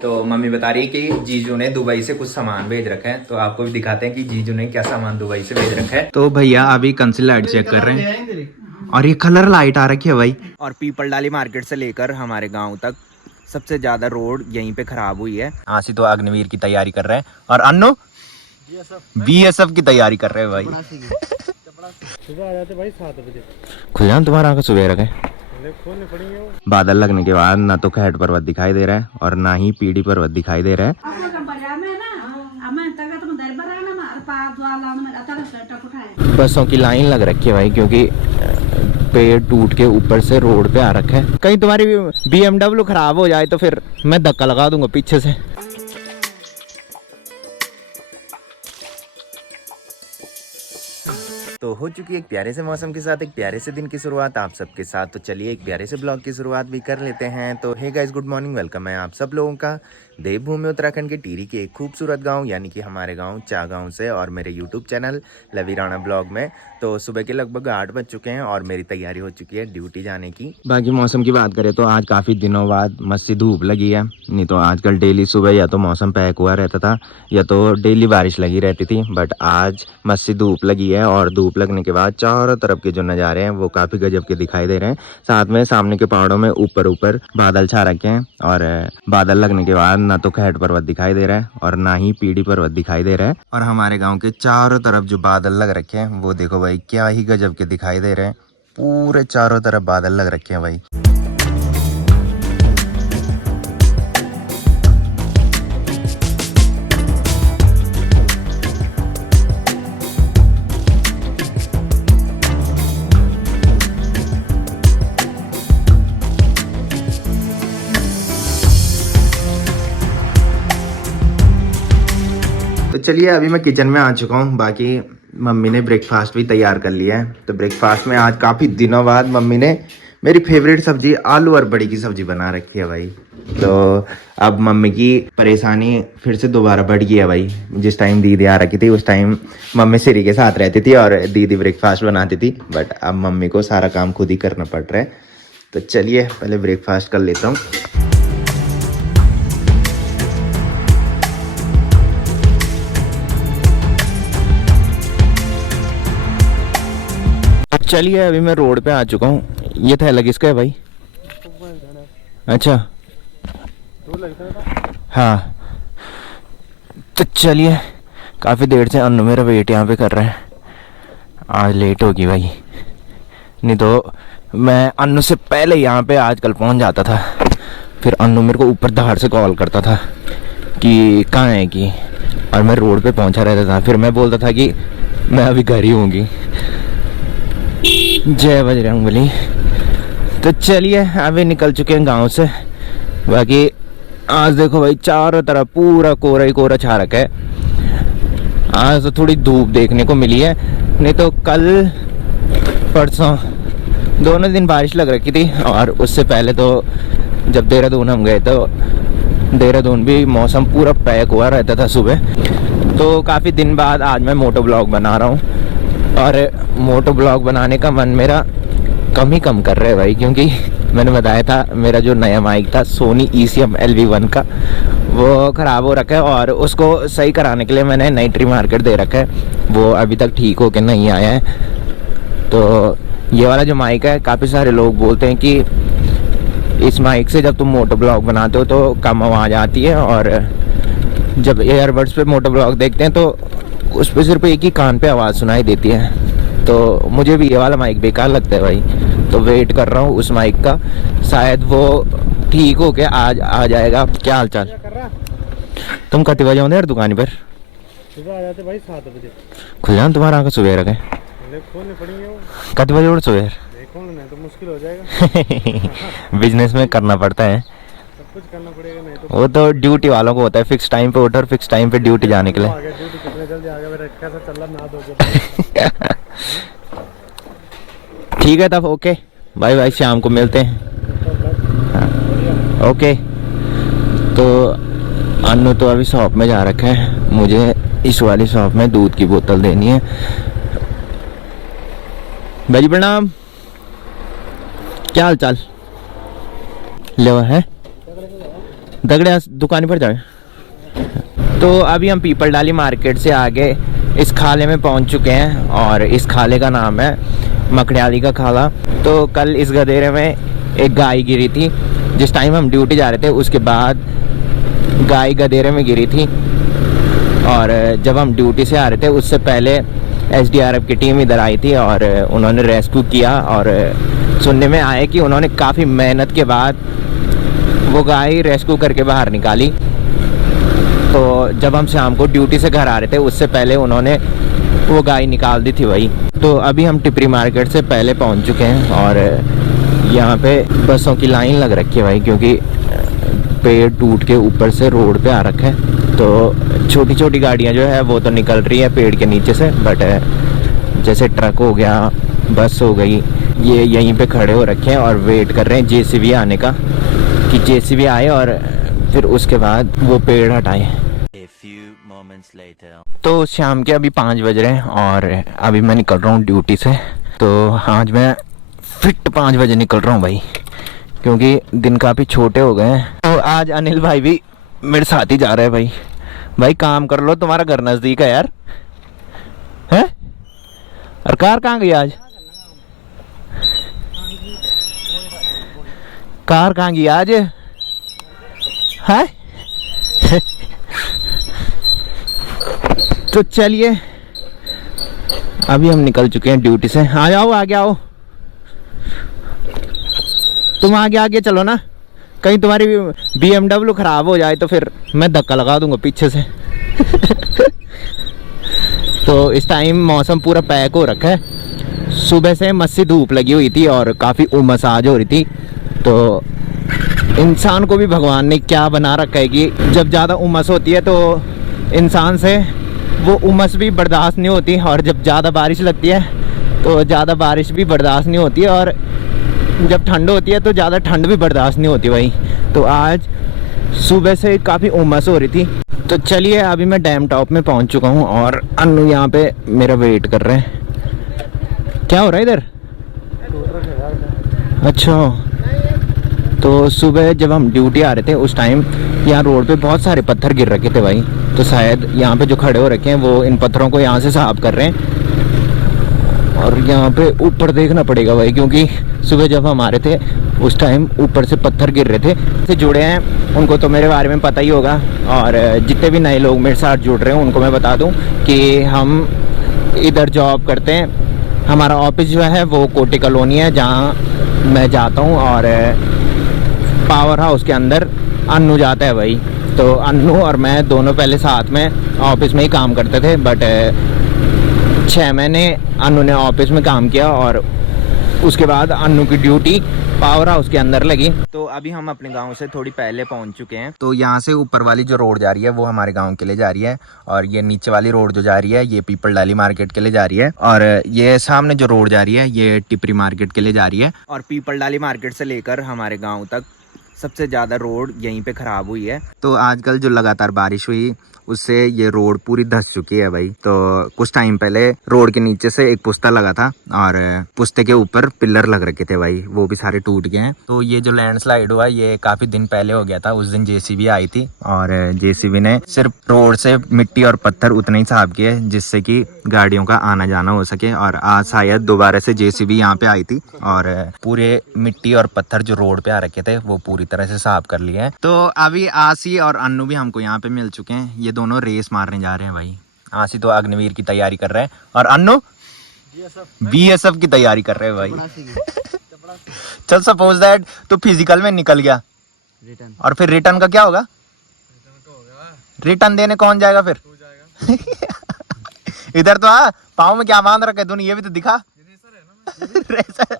तो मम्मी बता रही है कि जीजू ने दुबई से कुछ सामान भेज रखा है, तो आपको भी दिखाते हैं कि जीजू ने क्या सामान दुबई से भेज रखा है। तो भैया अभी कंसिल लाइट चेक कर रहे हैं और ये कलर लाइट आ रखी है भाई। और पीपल डाली मार्केट से लेकर हमारे गाँव तक सबसे ज्यादा रोड यहीं पे खराब हुई है। आशी तो अग्निवीर की तैयारी कर रहे हैं और अन्नो BSF की तैयारी कर रहे हैं भाई। सुबह आ जाते भाई 7 बजे। खुल जान तुम्हारा आंखें सुबह रखे। खोलने पड़ेंगे। बादल लगने के बाद ना तो खैट पर्वत दिखाई दे रहा है और ना ही पीढ़ी पर्वत दिखाई दे रहा है। बसों की लाइन लग रखी है भाई, क्योंकि पेड़ टूट के ऊपर से रोड पे आ रखा है। कहीं तुम्हारी BMW खराब हो जाए तो फिर मैं धक्का लगा दूंगा पीछे से। तो हो चुकी है एक प्यारे से मौसम के साथ एक प्यारे से दिन की शुरुआत आप सबके साथ। तो चलिए एक प्यारे से ब्लॉग की शुरुआत भी कर लेते हैं। तो hey guys, good morning, welcome है आप सब लोगों का देवभूमि उत्तराखंड के टिहरी के एक खूबसूरत गांव यानी कि हमारे गांव चागांव से और मेरे यूट्यूब चैनल लवी राणा ब्लॉग में। तो सुबह के लगभग 8 बज चुके हैं और मेरी तैयारी हो चुकी है ड्यूटी जाने की। बाकी मौसम की बात करें तो आज काफ़ी दिनों बाद मस्त धूप लगी है, नहीं तो आजकल डेली सुबह या तो मौसम पैक हुआ रहता था या तो डेली बारिश लगी रहती थी। बट आज मस्त धूप लगी है और धूप लगने के बाद चारों तरफ के जो नज़ारे हैं वो काफ़ी गजब के दिखाई दे रहे हैं। साथ में सामने के पहाड़ों में ऊपर ऊपर बादल छा रखे हैं और बादल लगने के बाद ना तो खैट पर्वत दिखाई दे रहा है और ना ही पीढ़ी पर्वत दिखाई दे रहा है। और हमारे गांव के चारों तरफ जो बादल लग रखे हैं वो देखो भाई क्या ही गजब के दिखाई दे रहे हैं। पूरे चारों तरफ बादल लग रखे हैं भाई। तो चलिए अभी मैं किचन में आ चुका हूँ। बाकी मम्मी ने ब्रेकफास्ट भी तैयार कर लिया है। तो ब्रेकफास्ट में आज काफ़ी दिनों बाद मम्मी ने मेरी फेवरेट सब्जी आलू और बड़ी की सब्जी बना रखी है भाई। तो अब मम्मी की परेशानी फिर से दोबारा बढ़ गई है भाई। जिस टाइम दीदी आ रखी थी उस टाइम मम्मी सिरी के साथ रहती थी और दीदी ब्रेकफास्ट बनाती थी, बट अब मम्मी को सारा काम खुद ही करना पड़ रहा है। तो चलिए पहले ब्रेकफास्ट कर लेता हूँ। चलिए अभी मैं रोड पे आ चुका हूँ। ये थैला किसका है भाई? अच्छा हाँ, तो चलिए काफ़ी देर से अन्नू मेरा वेट यहाँ पे कर रहा है। आज लेट होगी भाई, नहीं तो मैं अन्नू से पहले यहाँ पे आजकल पहुँच जाता था। फिर अन्नू मेरे को ऊपर धार से कॉल करता था कि कहाँ है कि, और मैं रोड पे पहुँचा रहता था। फिर मैं बोलता था कि मैं अभी घर ही होंगी। जय बजरंगबली। तो चलिए अभी निकल चुके हैं गांव से। बाकी आज देखो भाई चारों तरफ पूरा कोहरा ही कोहरा छा रखा है। आज तो थोड़ी धूप देखने को मिली है, नहीं तो कल परसों दोनों दिन बारिश लग रखी थी। और उससे पहले तो जब देहरादून हम गए तो देहरादून भी मौसम पूरा पैक हुआ रहता था सुबह। तो काफ़ी दिन बाद आज मैं मोटो ब्लॉग बना रहा हूँ और मोटो ब्लॉग बनाने का मन मेरा कम ही कम कर रहा है भाई, क्योंकि मैंने बताया था मेरा जो नया माइक था सोनी ECM LV1 का वो ख़राब हो रखा है और उसको सही कराने के लिए मैंने नई ट्री मार्केट दे रखा है। वो अभी तक ठीक होके नहीं आया है। तो ये वाला जो माइक है, काफ़ी सारे लोग बोलते हैं कि इस माइक से जब तुम मोटो ब्लॉग बनाते हो तो कम आवाज़ आती है, और जब एयरबड्स पे मोटो ब्लॉग देखते हैं तो उस पर सिर्फ एक ही कान पे आवाज़ सुनाई देती है। तो मुझे भी ये वाला माइक बेकार लगता है भाई। तो वेट कर रहा हूँ उस माइक का, शायद वो ठीक हो के आज आ जाएगा। क्या हाल चाल? तुम कति बजे आते यार दुकान पर? सुबह आ जाते भाई 7 बजे। खुल जान तुम्हारा आंखें सुबह रखे। खोलने पड़ेंगे। कति बजे उठ सुबह? खोलना तो मुश्किल हो जाएगा। बिजनेस में करना पड़ता है, सब कुछ करना पड़ेगा, नहीं तो वो तो ड्यूटी वालों को होता है। फिक्स टाइम पे उठो और फिक्स टाइम पे ड्यूटी जाने के लिए। ड्यूटी कितने जल्दी आ गया मेरा, कैसा चल रहा ना दोगे। ठीक है तब ओके बाय बाय, शाम को मिलते हैं। हाँ ओके। तो अन्नू तो अभी शॉप में जा रखा है, मुझे इस वाली शॉप में दूध की बोतल देनी है। भाई प्रणाम, क्या हाल चाल? ले है दगड़े दुकान पर जाए। तो अभी हम पीपल डाली मार्केट से आगे इस खाले में पहुंच चुके हैं और इस खाले का नाम है मकड़ियाली का खाला। तो कल इस गधेरे में एक गाय गिरी थी। जिस टाइम हम ड्यूटी जा रहे थे उसके बाद गाय गधेरे में गिरी थी, और जब हम ड्यूटी से आ रहे थे उससे पहले SDRF की टीम इधर आई थी और उन्होंने रेस्क्यू किया। और सुनने में आया कि उन्होंने काफ़ी मेहनत के बाद वो गाय रेस्क्यू करके बाहर निकाली। तो जब हम शाम को ड्यूटी से घर आ रहे थे उससे पहले उन्होंने वो गाय निकाल दी थी वही। तो अभी हम टिपरी मार्केट से पहले पहुंच चुके हैं और यहाँ पे बसों की लाइन लग रखी है भाई, क्योंकि पेड़ टूट के ऊपर से रोड पे आ रखा है। तो छोटी छोटी गाड़ियाँ जो है वो तो निकल रही है पेड़ के नीचे से, बट जैसे ट्रक हो गया, बस हो गई, ये यहीं पे खड़े हो रखे हैं और वेट कर रहे हैं JCB आने का, कि JCB आए और फिर उसके बाद वो पेड़ हटाए। तो शाम के अभी 5 बज रहे हैं और अभी मैं निकल रहा हूँ ड्यूटी से। तो आज मैं फिट 5 बजे निकल रहा हूँ भाई, क्योंकि दिन काफ़ी छोटे हो गए हैं। तो आज अनिल भाई भी मेरे साथ ही जा रहे हैं भाई। भाई काम कर लो, तुम्हारा घर नज़दीक है यार, है? और कार कहाँ गई आज? कार कहाँ गई आज है? तो चलिए अभी हम निकल चुके हैं ड्यूटी से। आ जाओ, आगे आओ, तुम आगे आगे चलो ना, कहीं तुम्हारी BMW खराब हो जाए तो फिर मैं धक्का लगा दूंगा पीछे से। तो इस टाइम मौसम पूरा पैक हो रखा है। सुबह से मस्सी धूप लगी हुई थी और काफ़ी उमस आज हो रही थी। तो इंसान को भी भगवान ने क्या बना रखा है कि जब ज़्यादा उमस होती है तो इंसान से वो उमस भी बर्दाश्त नहीं होती, और जब ज़्यादा बारिश लगती है तो ज़्यादा बारिश भी बर्दाश्त नहीं होती, और जब ठंड होती है तो ज़्यादा ठंड भी बर्दाश्त नहीं होती भाई। तो आज सुबह से काफ़ी उमस हो रही थी। तो चलिए अभी मैं डैम टॉप में पहुंच चुका हूं और अन्नू यहाँ पे मेरा वेट कर रहे हैं। क्या हो रहा है इधर? अच्छा, तो सुबह जब हम ड्यूटी आ रहे थे उस टाइम यहाँ रोड पे बहुत सारे पत्थर गिर रखे थे भाई। तो शायद यहाँ पे जो खड़े हो रखे हैं वो इन पत्थरों को यहाँ से साफ कर रहे हैं। और यहाँ पे ऊपर देखना पड़ेगा भाई, क्योंकि सुबह जब हम आ रहे थे उस टाइम ऊपर से पत्थर गिर रहे थे। से जुड़े हैं उनको तो मेरे बारे में पता ही होगा, और जितने भी नए लोग मेरे साथ जुड़ रहे हैं उनको मैं बता दूं कि हम इधर जॉब करते हैं। हमारा ऑफिस जो है वो कोटी कॉलोनी है जहाँ मैं जाता हूँ, और पावर हाउस के अंदर अन्नू जाता है भाई। तो अन्नू और मैं दोनों पहले साथ में ऑफिस में ही काम करते थे, बट 6 महीने अन्नू ने ऑफिस में काम किया और उसके बाद अन्नू की ड्यूटी पावर हाउस के अंदर लगी। तो अभी हम अपने गांव से थोड़ी पहले पहुंच चुके हैं। तो यहाँ से ऊपर वाली जो रोड जा रही है वो हमारे गांव के लिए जा रही है, और ये नीचे वाली रोड जो जा रही है ये पीपल डाली मार्केट के लिए जा रही है, और ये सामने जो रोड जा रही है ये टिपरी मार्केट के लिए जा रही है। और पीपल डाली मार्केट से लेकर हमारे गाँव तक सबसे ज़्यादा रोड यहीं पे ख़राब हुई है। तो आजकल जो लगातार बारिश हुई उससे ये रोड पूरी धंस चुकी है भाई। तो कुछ टाइम पहले रोड के नीचे से एक पुस्ता लगा था और पुस्ते के ऊपर पिलर लग रखे थे भाई, वो भी सारे टूट गए हैं। तो ये जो लैंडस्लाइड हुआ ये काफ़ी दिन पहले हो गया था। उस दिन JCB आई थी और JCB ने सिर्फ रोड से मिट्टी और पत्थर उतने ही साफ किए जिससे कि गाड़ियों का आना जाना हो सके। और आज शायद दोबारा से JCB यहाँ पे आई थी और पूरे मिट्टी और पत्थर जो रोड पे आ रखे थे वो पूरी तरह से साफ कर लिए हैं। तो अभी आसी और अन्नू भी हमको यहाँ पे मिल चुके हैं। ये दोनों रेस मारने जा रहे हैं भाई। आसी तो अग्निवीर की तैयारी कर रहे हैं और अन्नू BSF की तैयारी कर रहे हैं भाई। चल सपोज दैट तो फिजिकल में निकल गया और फिर रिटर्न का क्या होगा? रिटर्न देने कौन जाएगा फिर? इधर तो पाँव में क्या बांध रखा है तूने, ये भी तो दिखा। रेसर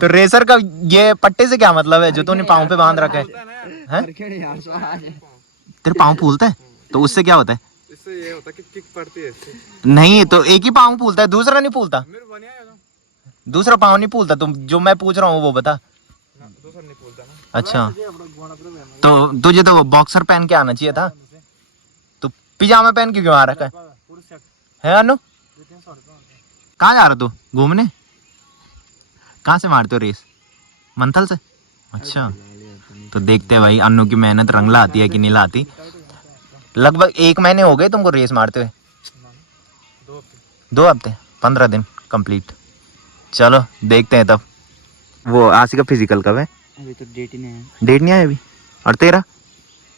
तो रेसर का ये पट्टे से क्या मतलब है जो तूने पाँव पे बांध रखा है? तेरे पाँव फूलता है तो उससे क्या होता है? इससे ये होता है कि किक पड़ती है। नहीं तो एक ही पाँव फूलता है, दूसरा नहीं फूलता। दूसरा पाँव नहीं फूलता। तुम जो मैं पूछ रहा हूँ वो बता। दूसरा नहीं फूलता ना। अच्छा तो तुझे तो बॉक्सर पहन के आना चाहिए था। तो पिजामा पहन के क्यों आ रखा है अनु? कहाँ जा रहा तू घूमने? कहाँ से मारते हो रेस? मंथल से? अच्छा तो देखते हैं भाई अन्नू की मेहनत रंग लाती है कि नहीं लाती। लगभग 1 महीने हो गए तुमको रेस मारते हुए? 2 हफ्ते 15 दिन कंप्लीट। चलो देखते हैं तब। वो आशी का फिजिकल कब है? अभी तो डेट ही नहीं है। डेट नहीं आया अभी। और तेरा?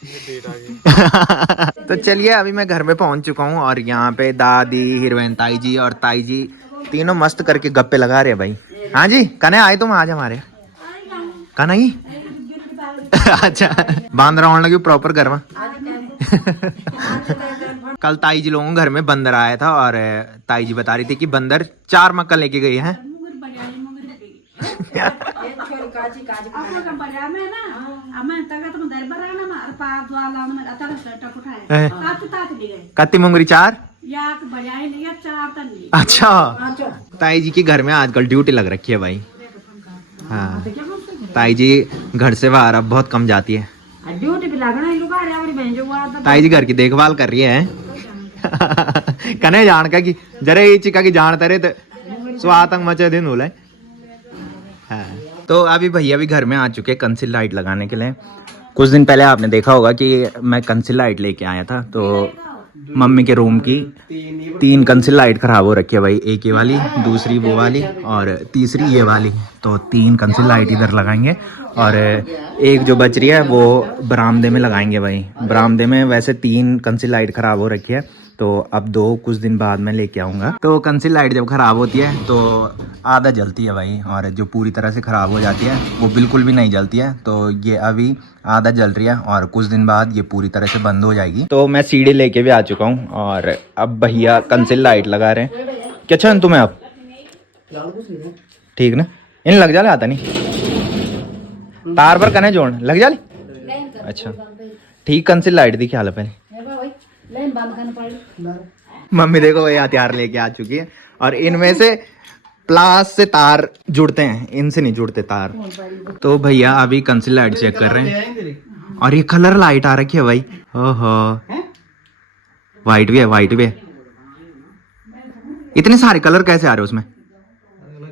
डेट आ गई। तो चलिए अभी मैं घर में पहुंच चुका हूँ और यहाँ पे दादी, हीरोइन ताई जी और ताई जी तीनों मस्त करके गप्पे लगा रहे हैं भाई। हाँ जी कने आए तुम आज हमारे कना ही? अच्छा बांदरा होने लगी प्रॉपर घर में। कल ताई जी लोगों के घर में बंदर आया था और ताई जी बता रही थी कि बंदर 4 मक्का लेके गई है। कत्ती मुंगरी 4? अच्छा ताई जी के घर में आजकल ड्यूटी लग रखी है भाई। हाँ ताई जी घर से बाहर अब बहुत कम जाती है। ताई जी घर की देखभाल कर रही है। कने जान का कि जरे चिका की जानता रहे तो स्वातंग मचे दिन होला। हाँ तो अभी भैया भी घर में आ चुके हैं कंसील लाइट लगाने के लिए। कुछ दिन पहले आपने देखा होगा कि मैं कंसील लाइट लेके आया था, तो मम्मी के रूम की 3 कंसील लाइट खराब हो रखी है भाई। एक ये वाली, दूसरी वो वाली और तीसरी ये वाली। तो 3 कंसील लाइट इधर लगाएंगे और एक जो बच रही है वो बरामदे में लगाएंगे भाई। बरामदे में वैसे 3 कंसील लाइट खराब हो रखी है, तो अब 2 कुछ दिन बाद मैं लेके आऊँगा। तो कंसील लाइट जब ख़राब होती है तो आधा जलती है भाई, और जो पूरी तरह से ख़राब हो जाती है वो बिल्कुल भी नहीं जलती है। तो ये अभी आधा जल रही है और कुछ दिन बाद ये पूरी तरह से बंद हो जाएगी। तो मैं सीढ़ी लेके भी आ चुका हूँ और अब भैया कंसील लाइट लगा रहे हैं। क्या अच्छा तुम्हें अब ठीक ना? इन लग जाले आता नहीं तार पर कने जोड़ लग जाले। अच्छा ठीक कंसील लाइट दी ख्याल है पहले। मम्मी देखो भाई हथियार लेके आ चुकी है और इनमें से प्लास से तार जुड़ते हैं, इनसे नहीं जुड़ते तार। तो भैया अभी कंसील लाइट चेक कर रहे हैं और ये कलर लाइट आ रखी है भाई। ओहो वाइट भी है, वाइट भी है। इतने सारे कलर कैसे आ रहे हैं उसमें?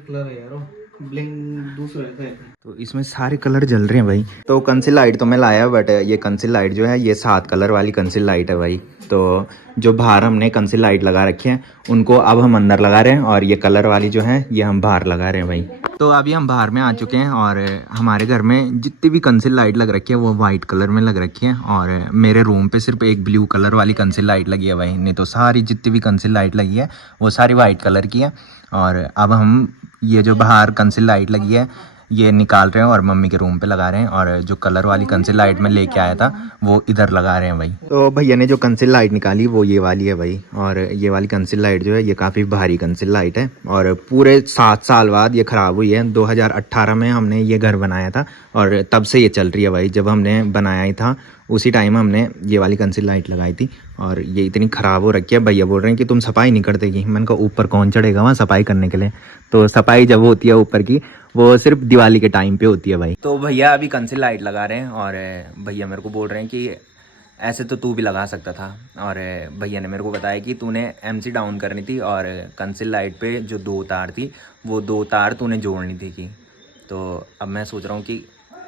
कलर है यार, ब्लिंक दूसरे है। तो इसमें सारे कलर जल रहे हैं भाई। तो कंसील लाइट तो मैं लाया, बट ये कंसील लाइट जो है ये 7 कलर वाली कंसील लाइट है भाई। तो जो बाहर हमने कंसील लाइट लगा रखी है उनको अब हम अंदर लगा रहे हैं और ये कलर वाली जो है ये हम बाहर लगा रहे हैं भाई। तो अभी हम बाहर में आ चुके हैं और हमारे घर में जितनी भी कंसील लाइट लग रखी है वो वाइट कलर में लग रखी है और मेरे रूम पे सिर्फ एक ब्लू कलर वाली कंसील लाइट लगी है भाई। नहीं तो सारी जितनी भी कंसील लाइट लगी है वो सारी वाइट कलर की है। और अब हम ये जो बाहर कंसील लाइट लगी है ये निकाल रहे हैं और मम्मी के रूम पे लगा रहे हैं, और जो कलर वाली कंसील लाइट में लेके आया था वो इधर लगा रहे हैं भाई। तो भैया ने जो कंसील लाइट निकाली वो ये वाली है भाई, और ये वाली कंसील लाइट जो है ये काफ़ी भारी कंसील लाइट है और पूरे 7 साल बाद ये ख़राब हुई है। 2018 में हमने ये घर बनाया था और तब से ये चल रही है भाई। जब हमने बनाया ही था उसी टाइम हमने ये वाली कंसील लाइट लगाई थी और ये इतनी ख़राब हो रखी है। भैया बोल रहे हैं कि तुम सफाई नहीं कर देगी। मैंने कहा ऊपर कौन चढ़ेगा वहाँ सफाई करने के लिए? तो सफाई जब होती है ऊपर की वो सिर्फ दिवाली के टाइम पे होती है भाई। तो भैया अभी कंसील लाइट लगा रहे हैं और भैया मेरे को बोल रहे हैं कि ऐसे तो तू भी लगा सकता था। और भैया ने मेरे को बताया कि तूने MC डाउन करनी थी और कंसील लाइट पे जो 2 तार थी वो 2 तार तूने जोड़नी थी की। तो अब मैं सोच रहा हूँ कि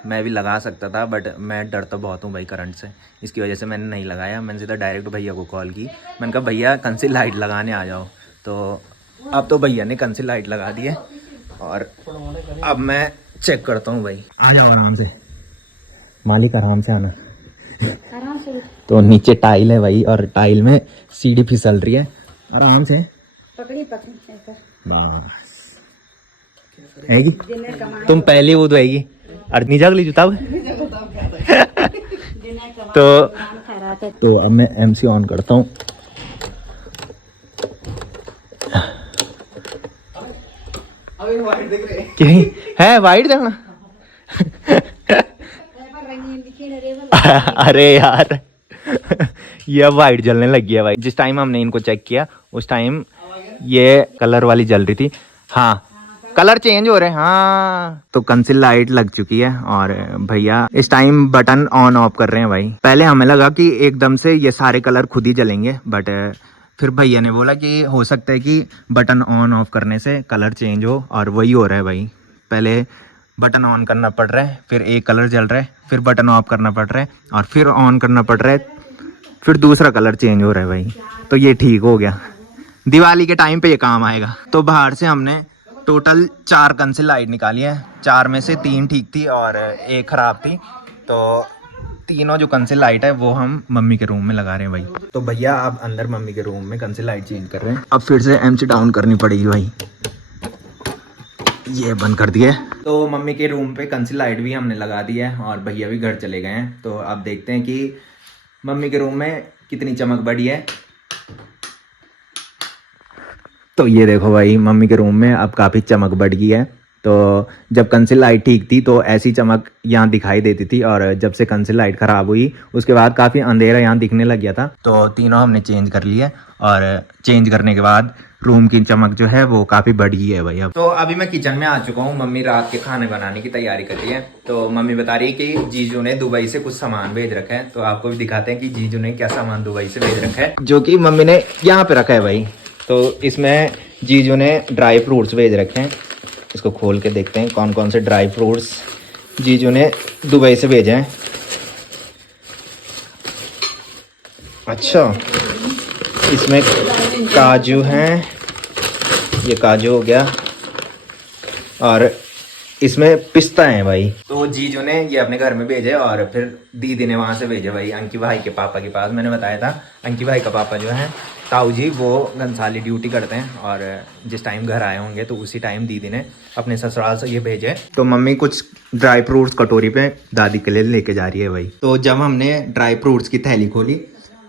मैं भी लगा सकता था, बट मैं डरता बहुत हूँ भाई करंट से, इसकी वजह से मैंने नहीं लगाया। मैंने सीधा डायरेक्ट भैया को कॉल की, मैंने कहा भैया कंसील लाइट लगाने आ जाओ। तो अब तो भैया ने कंसील लाइट लगा दी है और अब मैं चेक करता हूँ भाई। आ जाओ आराम से मालिक, आराम से आना। तो नीचे टाइल है भाई और टाइल में सीढ़ी फिसल रही है, आराम से पकड़ी बस हैगी। तुम पहले वो तो हैगी और नीचा ली जूता। तो अब मैं MC ऑन करता हूँ। क्या है वाइट देखना? अरे यार ये अब वाइट जलने लग गया भाई। जिस टाइम हमने इनको चेक किया उस टाइम ये कलर वाली जल रही थी। हाँ कलर चेंज हो रहे हैं। हाँ तो कंसील लाइट लग चुकी है और भैया इस टाइम बटन ऑन ऑफ कर रहे हैं भाई। पहले हमें लगा कि एकदम से ये सारे कलर खुद ही जलेंगे, बट फिर भैया ने बोला कि हो सकता है कि बटन ऑन ऑफ करने से कलर चेंज हो, और वही हो रहा है भाई। पहले बटन ऑन करना पड़ रहा है, फिर एक कलर जल रहा है, फिर बटन ऑफ करना पड़ रहा है और फिर ऑन करना पड़ रहा है, फिर दूसरा कलर चेंज हो रहा है भाई। तो ये ठीक हो गया, दिवाली के टाइम पे ये काम आएगा। तो बाहर से हमने टोटल 4 कंसिल लाइट निकाली है, 4 में से 3 ठीक थी और एक ख़राब थी। तो तीनों जो कंसिल लाइट है वो हम मम्मी के रूम में लगा रहे हैं भाई। तो भैया अब अंदर मम्मी के रूम में कंसिल लाइट चेंज कर रहे हैं। अब फिर से एमसी डाउन करनी पड़ेगी भाई, ये बंद कर दिया। तो मम्मी के रूम पे कंसिल लाइट भी हमने लगा दी है और भैया भी घर चले गए हैं। तो अब देखते हैं कि मम्मी के रूम में कितनी चमक बढ़ी है। तो ये देखो भाई, मम्मी के रूम में अब काफ़ी चमक बढ़ गई है। तो जब कंसिल लाइट ठीक थी तो ऐसी चमक यहाँ दिखाई देती थी, और जब से कंसिल लाइट ख़राब हुई उसके बाद काफ़ी अंधेरा यहाँ दिखने लग गया था। तो तीनों हमने चेंज कर लिया और चेंज करने के बाद रूम की चमक जो है वो काफ़ी बढ़ गई है भाई। अब तो अभी मैं किचन में आ चुका हूँ, मम्मी रात के खाने बनाने की तैयारी कर रही है। तो मम्मी बता रही है कि जीजू ने दुबई से कुछ सामान भेज रखा है। तो आपको भी दिखाते हैं कि जीजू ने क्या सामान दुबई से भेज रखा है, जो कि मम्मी ने यहाँ पे रखा है भाई। तो इसमें जीजू ने ड्राई फ्रूट्स भेज रखे हैं, इसको खोल के देखते हैं कौन कौन से ड्राई फ्रूट्स जीजू ने दुबई से भेजे हैं। अच्छा, इसमें काजू हैं, ये काजू हो गया, और इसमें पिस्ता है भाई। तो जीजू ने ये अपने घर में भेजे और फिर दीदी ने वहाँ से भेजे भाई अंकी भाई के पापा के पास। मैंने बताया था अंकी भाई का पापा जो है ताऊ जी, वो घनसाली ड्यूटी करते हैं और जिस टाइम घर आए होंगे तो उसी टाइम दीदी ने अपने ससुराल से ये भेजे। तो मम्मी कुछ ड्राई फ्रूट्स कटोरी पे दादी के लिए लेके जा रही है भाई। तो जब हमने ड्राई फ्रूट्स की थैली खोली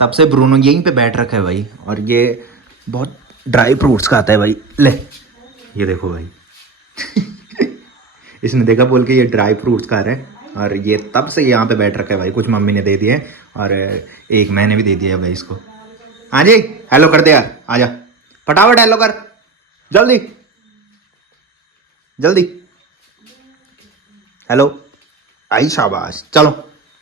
तब से ब्रूनो यहीं पे बैठ रखा है भाई, और ये बहुत ड्राई फ्रूट्स खाता है भाई। ले ये देखो भाई इसने देखा बोल के ये ड्राई फ्रूट्स खा रहा है, और ये तब से यहाँ पे बैठ रखा है भाई। कुछ मम्मी ने दे दिए हैं और एक मैंने भी दे दिया है भाई इसको। हाँ जी, हेलो कर दे यार, आजा फटाफट हेलो कर, जल्दी जल्दी हेलो। आई शाबाश, चलो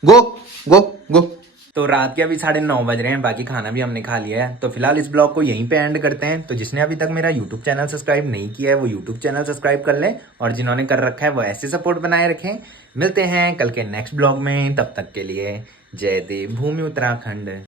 गो गो गो। तो रात के अभी 9:30 बज रहे हैं, बाकी खाना भी हमने खा लिया है। तो फिलहाल इस ब्लॉग को यहीं पे एंड करते हैं। तो जिसने अभी तक मेरा यूट्यूब चैनल सब्सक्राइब नहीं किया है वो यूट्यूब चैनल सब्सक्राइब कर ले, और जिन्होंने कर रखा है वो ऐसे सपोर्ट बनाए रखें। मिलते हैं कल के नेक्स्ट ब्लॉग में, तब तक के लिए जय देव भूमि उत्तराखंड।